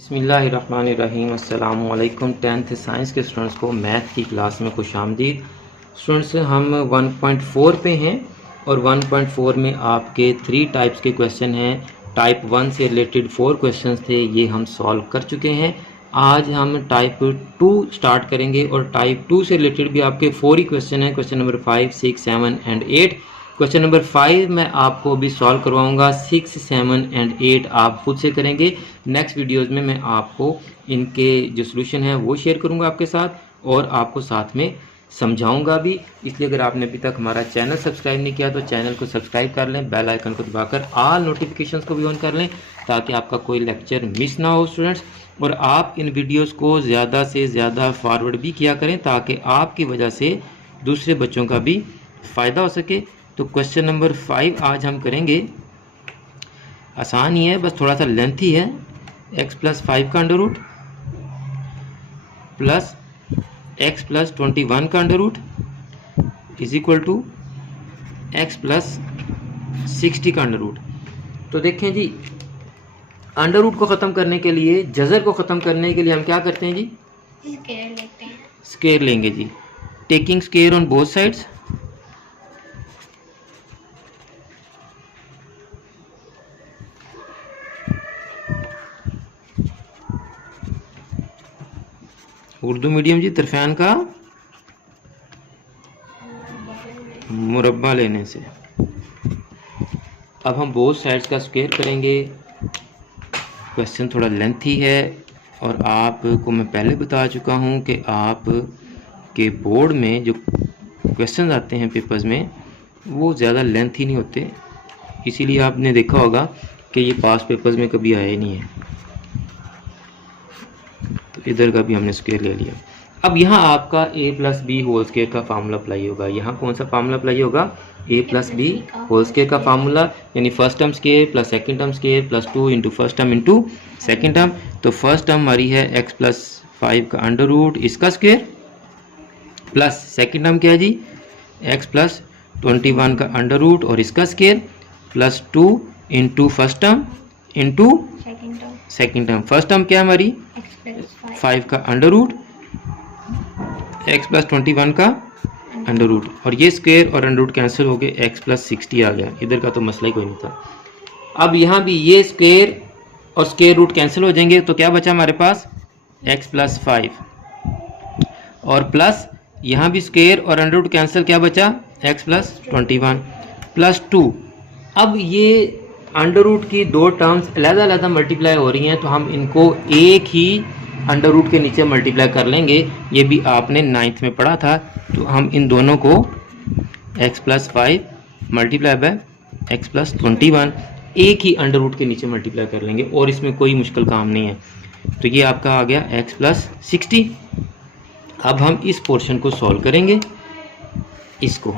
बिस्मिल्लाहिर्रहमानिर्रहीम। अस्सलामु अलैकुम। 10th साइंस के स्टूडेंट्स को मैथ की क्लास में खुशामदीद। स्टूडेंट्स हम 1.4 पे हैं और 1.4 में आपके 3 टाइप्स के क्वेश्चन हैं। टाइप 1 से रिलेटेड 4 क्वेश्चंस थे, ये हम सॉल्व कर चुके हैं। आज हम टाइप 2 स्टार्ट करेंगे और टाइप 2 से रिलेटेड भी आपके 4 ही क्वेश्चन हैं। Question number 5, 6, 7 and 8। Question number 5 मैं आपको अभी सॉल्व करवाऊंगा। 6, 7 एंड 8 आप खुद से करेंगे। नेक्स्ट वीडियोस में मैं आपको इनके जो सोल्यूशन है वो शेयर करूंगा आपके साथ और आपको साथ में समझाऊंगा भी। इसलिए अगर आपने अभी तक हमारा चैनल सब्सक्राइब नहीं किया तो चैनल को सब्सक्राइब कर लें, बेल आइकन को दबाकर ऑल नोटिफिकेशंस को भी ऑन कर लें ताकि आपका कोई लेक्चर मिस ना हो स्टूडेंट्स। और आप इन वीडियोज़ को ज़्यादा से ज़्यादा फॉरवर्ड भी किया करें ताकि आपकी वजह से दूसरे बच्चों का भी फ़ायदा हो सके। तो क्वेश्चन नंबर 5 आज हम करेंगे। आसान ही है, बस थोड़ा सा लेंथी है। x प्लस 5 का under root plus x plus 21 का under root is equal to x plus 60 का अंडर रूट। तो देखें जी, अंडर रूट को ख़त्म करने के लिए, जज़र को ख़त्म करने के लिए हम क्या करते हैं जी? स्क्वायर लेते हैं। स्क्वायर लेंगे जी। Taking square on both sides. Urdu medium जी, तरफान का मुरब्बा लेने से। अब हम बोथ साइड्स का स्क्वायर करेंगे। क्वेश्चन थोड़ा लेंथी है और आपको मैं पहले बता चुका हूँ कि आप के बोर्ड में जो क्वेश्चन आते हैं पेपर्स में वो ज़्यादा लेंथी नहीं होते, इसीलिए आपने देखा होगा कि ये पास पेपर्स में कभी आए नहीं है। तो इधर का भी हमने स्क्वायर ले लिया। अब यहाँ आपका a plus B whole square का फार्मूला अप्लाई होगा। यहाँ कौन सा फार्मूला अप्लाई होगा? a plus B whole square का फार्मूला, यानी first term square plus second term square plus 2 into first term into second term. तो फर्स्ट टर्म हमारी है x प्लस 5 का अंडर रूट, इसका स्क्वायर, प्लस सेकंड टर्म क्या है जी? x प्लस 21 का अंडर रूट और इसका square, plus 2 into first term into second term. First term क्या है हमारी? 5 का अंडर रूट, x प्लस 21 का अंडर रूट, और ये स्क्वायर और अंडर रूट कैंसिल हो गए, x प्लस 60 आ गया। इधर का तो मसला ही कोई नहीं था। अब यहाँ भी ये स्क्वायर और स्क्वायर रूट कैंसिल हो जाएंगे, तो क्या बचा हमारे पास? x प्लस 5 और प्लस यहाँ भी स्क्वायर और अंडर रूट कैंसिल, क्या बचा? x plus 21 plus 2। अब ये अंडर रूट की दो टर्म्स अलग-अलग मल्टीप्लाई हो रही हैं, तो हम इनको एक ही अंडर रूट के नीचे मल्टीप्लाई कर लेंगे। ये भी आपने 9th में पढ़ा था। तो हम इन दोनों को x plus 5 multiply by x plus 21 एक ही अंडर रूट के नीचे मल्टीप्लाई कर लेंगे और इसमें कोई मुश्किल काम नहीं है। तो ये आपका आ गया x प्लस 60। अब हम इस पोर्शन को सॉल्व करेंगे, इसको।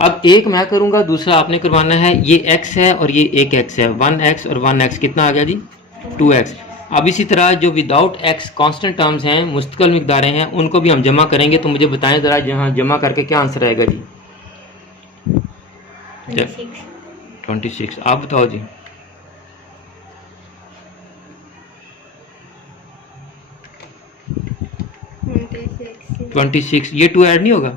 अब एक मैं करूंगा, दूसरा आपने करवाना है। ये x है और ये एक x है, 1x और 1x कितना आ गया जी? 2x। अब इसी तरह जो विदाउट x कांस्टेंट टर्म्स हैं, मुस्तकिल मिकदारें हैं, उनको भी हम जमा करेंगे। तो मुझे बताएं ज़रा, यहाँ जमा करके क्या आंसर आएगा जी? 26। आप बताओ जी। ये 2 ऐड नहीं होगा?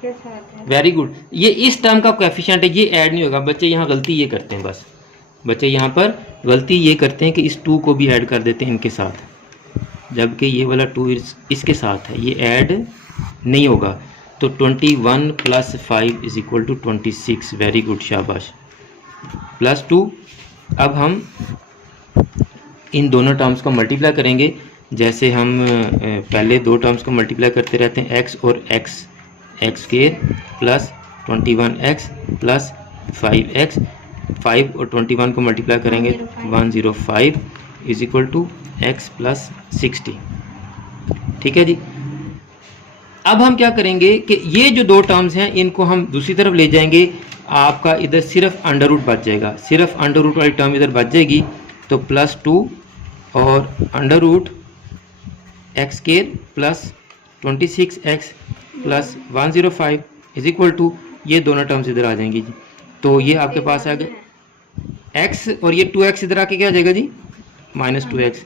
के साथ है। Very good. ये इस टर्म का कोएफिशिएंट है, ये ऐड नहीं होगा। बच्चे यहाँ गलती ये करते हैं, बस बच्चे यहाँ पर गलती ये करते हैं कि इस 2 को भी ऐड कर देते हैं इनके साथ, जबकि ये वाला 2 इसके साथ है, ये ऐड नहीं होगा। तो 21 plus 5 is equal to 26। Very good, शाबाश। प्लस 2। अब हम इन दोनों टर्म्स को मल्टीप्लाई करेंगे, जैसे हम पहले दो टर्म्स को मल्टीप्लाई करते रहते हैं, x और x square plus 21x plus 5x। 5 और 21 को मल्टीप्लाई करेंगे 105 is equal to x plus 60। ठीक है जी। अब हम क्या करेंगे कि ये जो दो टर्म्स हैं इनको हम दूसरी तरफ ले जाएंगे। आपका इधर सिर्फ अंडर रूट बच जाएगा, सिर्फ अंडर रूट वाली टर्म इधर बच जाएगी। तो प्लस 2 और under root x square plus 26x plus 105 is equal to, ये दोनों टर्म्स इधर आ जाएंगी जी। तो ये आपके पास आ गए x और ये 2x इधर आके क्या हो जाएगा जी, -2x,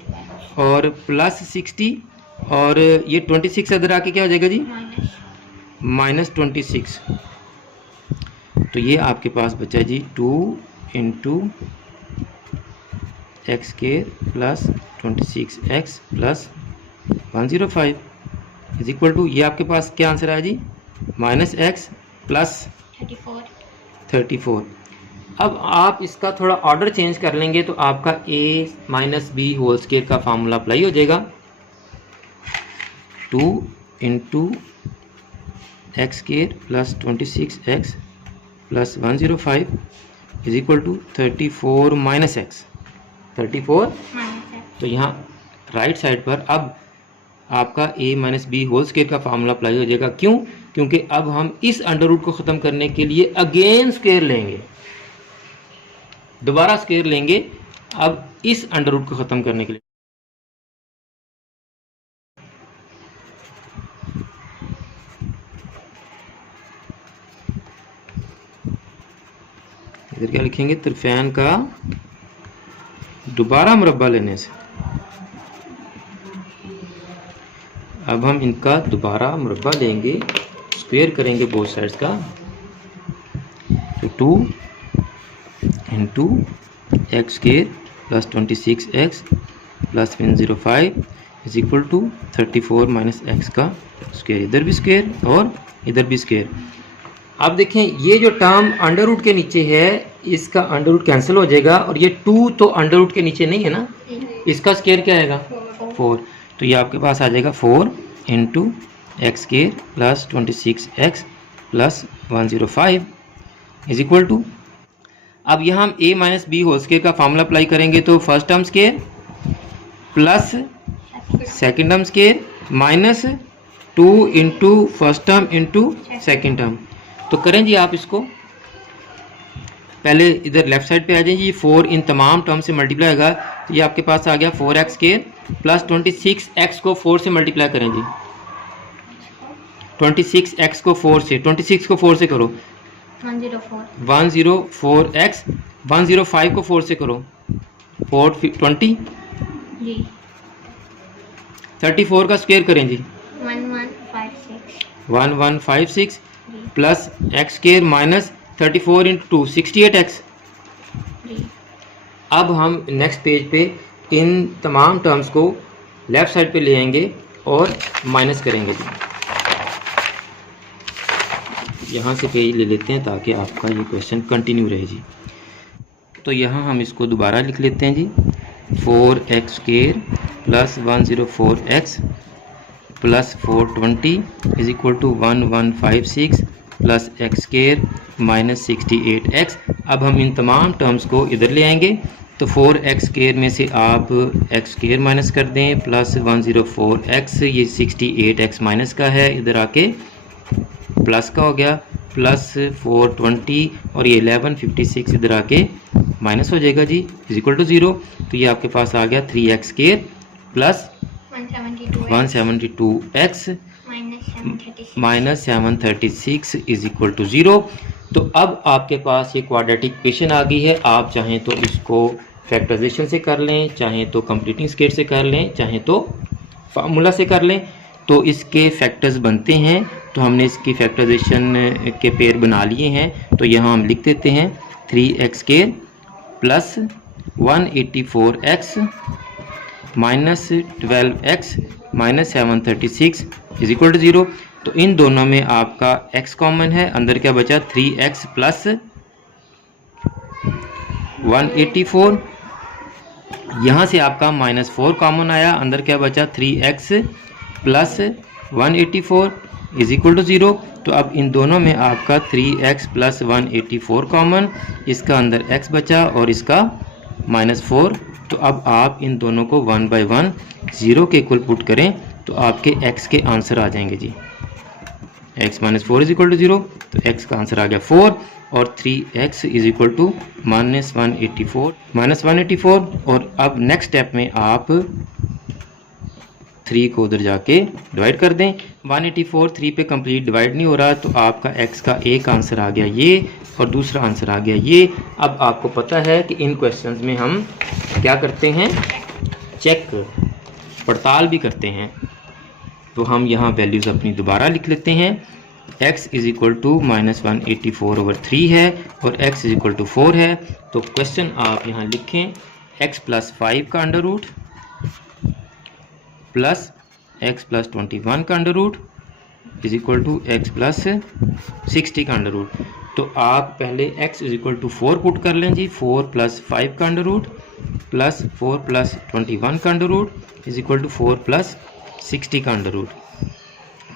और +60 और ये 26 इधर आके क्या हो जाएगा जी, -26। तो ये आपके पास बचा जी 2 × x² + 26x + 105 is equal to, ये आपके पास क्या आंसर आया जी, -x + 34। अब आप इसका थोड़ा ऑर्डर चेंज कर लेंगे तो आपका a - b होल स्क्वायर का फार्मूला अप्लाई हो जाएगा। 2 × x² + 26x + 105 is equal to 34 - x, 34। तो यहाँ राइट साइड पर अब आपका a - b होल स्क्वायर का फार्मूला अप्लाई हो जाएगा। क्यों? क्योंकि अब हम इस अंडर रूट को ख़त्म करने के लिए अगेन स्क्वायर लेंगे, दोबारा स्क्वायर लेंगे अब इस अंडर रूट को ख़त्म करने के लिए। इधर क्या लिखेंगे, तिरफैन का दोबारा मुरब्बा लेने से। अब हम इनका दोबारा मुरब्बा लेंगे, स्क्वायर करेंगे बोथ साइड्स का। तो 2 × x² + 26x + 105 is equal to 34 - x का स्क्वायर, इधर भी स्क्वायर और इधर भी स्क्वायर। अब देखें ये जो टर्म अंडर रूट के नीचे है इसका अंडर रूट कैंसिल हो जाएगा, और ये 2 तो अंडर रूट के नीचे नहीं है ना, इसका स्क्वायर क्या आएगा, 4। तो ये आपके पास आ जाएगा 4 × x² + 26x + 105 is equal to, अब यहाँ हम a - b होल स्क्वायर का फार्मूला अप्लाई करेंगे तो first term square plus second term square minus 2 × first term × second term. तो करें जी आप इसको, पहले इधर लेफ्ट साइड पे आ जाइए, 4 इन तमाम टर्म से मल्टीप्लाई होगा तो ये आपके पास आ गया 4x² + 26x को 4 से मल्टीप्लाई करें जी, 26x को 4 से, 26 को 4 से करो 104x, 105 को 4 से करो 420 जी, 34 का स्क्वायर करें जी 1156 प्लस x² माइनस 34 × 2 68x। जी। अब हम नेक्स्ट पेज पे इन तमाम टर्म्स को लेफ्ट साइड पे ले आएंगे और माइनस करेंगे जी। यहाँ से पेज ले लेते हैं ताकि आपका ये क्वेश्चन कंटिन्यू रहे जी। तो यहाँ हम इसको दोबारा लिख लेते हैं जी, 4x² + 104x + 420 is equal to 1156 plus x² minus 68x। अब हम इन तमाम टर्म्स को इधर ले आएंगे तो 4x² में से आप x² माइनस कर दें प्लस 104x, ये 68x माइनस का है, इधर आके प्लस का हो गया, प्लस 420 और ये 1156 इधर आके माइनस हो जाएगा जी, इज इक्वल टू 0। तो ये आपके पास आ गया 3x² plus 172x minus 736 is equal to 0। तो अब आपके पास ये क्वाड्रेटिक इक्वेशन आ गई है। आप चाहें तो इसको फैक्टराइजेशन से कर लें, चाहें तो कंप्लीटिंग स्केयर से कर लें, चाहें तो फार्मूला से कर लें। तो इसके फैक्टर्स बनते हैं, तो हमने इसकी फैक्टराइजेशन के पेयर बना लिए हैं। तो यहाँ हम लिख देते हैं 3x² plus 184x minus 12x minus 736 is equal to 0। तो इन दोनों में आपका x कॉमन है, अंदर क्या बचा 3x प्लस 184, यहाँ से आपका -4 कॉमन आया, अंदर क्या बचा 3x plus 184 is equal to 0। तो अब इन दोनों में आपका 3x प्लस 184 कॉमन, इसका अंदर x बचा और इसका -4। तो अब आप इन दोनों को 1 बाई 1 0 के इक्वल पुट करें तो आपके x के आंसर आ जाएंगे जी। x minus 4 is equal to 0, तो x का आंसर आ गया 4 और 3x इज इक्वल टू -184 और अब नेक्स्ट स्टेप में आप 3 को उधर जाके डिवाइड कर दें। 184 3 पे कंप्लीट डिवाइड नहीं हो रहा, तो आपका x का एक आंसर आ गया ये और दूसरा आंसर आ गया ये। अब आपको पता है कि इन क्वेश्चंस में हम क्या करते हैं, चेक पड़ताल भी करते हैं। तो हम यहाँ वैल्यूज़ अपनी दोबारा लिख लेते हैं। x इज इक्वल टू -184/3 है और x इज इक्वल टू 4 है। तो क्वेश्चन आप यहाँ लिखें x + 5 का अंडर रूट प्लस x + 21 का under root is equal to x + 60 का अंडर रूट। तो आप पहले x is equal to 4 put कर लें जी। 4 + 5 का अंडर रूट प्लस 4 + 21 का under root is equal to 4 + 60 का अंडर रूट।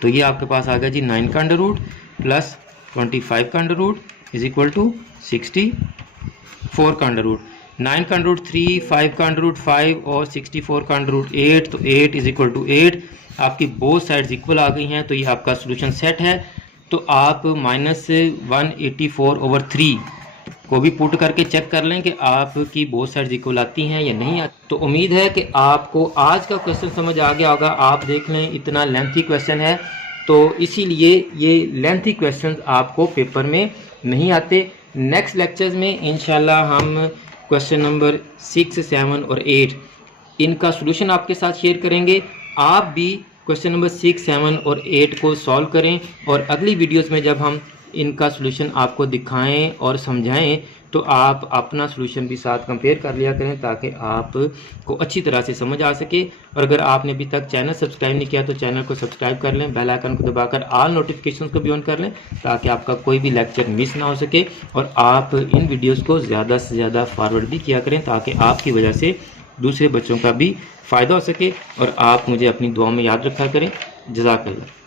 तो ये आपके पास आ गया जी 9 का अंडर रूट प्लस 25 का under root is equal to 64 का अंडर रूट। 9 का अंडर रूट 3, 5 का अंडर रूट 5 और 64 का अंडर रूट 8। तो 8 इज इक्वल टू 8। आपकी बोथ साइड्स इक्वल आ गई हैं, तो ये आपका सोल्यूशन सेट है। तो आप -184/3 को भी पुट करके चेक कर लें कि आपकी बोथ साइड्स इक्वल आती हैं या नहीं आती। तो उम्मीद है कि आपको आज का क्वेश्चन समझ आ गया होगा। आप देख लें इतना लेंथी क्वेश्चन है, तो इसीलिए ये लेंथी क्वेश्चन आपको पेपर में नहीं आते। नेक्स्ट लेक्चर्स में इंशाल्लाह हम क्वेश्चन नंबर 6, 7 और 8 इनका सॉल्यूशन आपके साथ शेयर करेंगे। आप भी क्वेश्चन नंबर 6, 7 और 8 को सॉल्व करें और अगली वीडियोस में जब हम इनका सॉल्यूशन आपको दिखाएं और समझाएं तो आप अपना सॉल्यूशन भी साथ कंपेयर कर लिया करें ताकि आपको अच्छी तरह से समझ आ सके। और अगर आपने अभी तक चैनल सब्सक्राइब नहीं किया तो चैनल को सब्सक्राइब कर लें, बेल आइकन को दबाकर ऑल नोटिफिकेशंस को भी ऑन कर लें ताकि आपका कोई भी लेक्चर मिस ना हो सके। और आप इन वीडियोज़ को ज़्यादा से ज़्यादा फॉरवर्ड भी किया करें ताकि आपकी वजह से दूसरे बच्चों का भी फ़ायदा हो सके। और आप मुझे अपनी दुआ में याद रखा करें। जज़ाकल्लाह।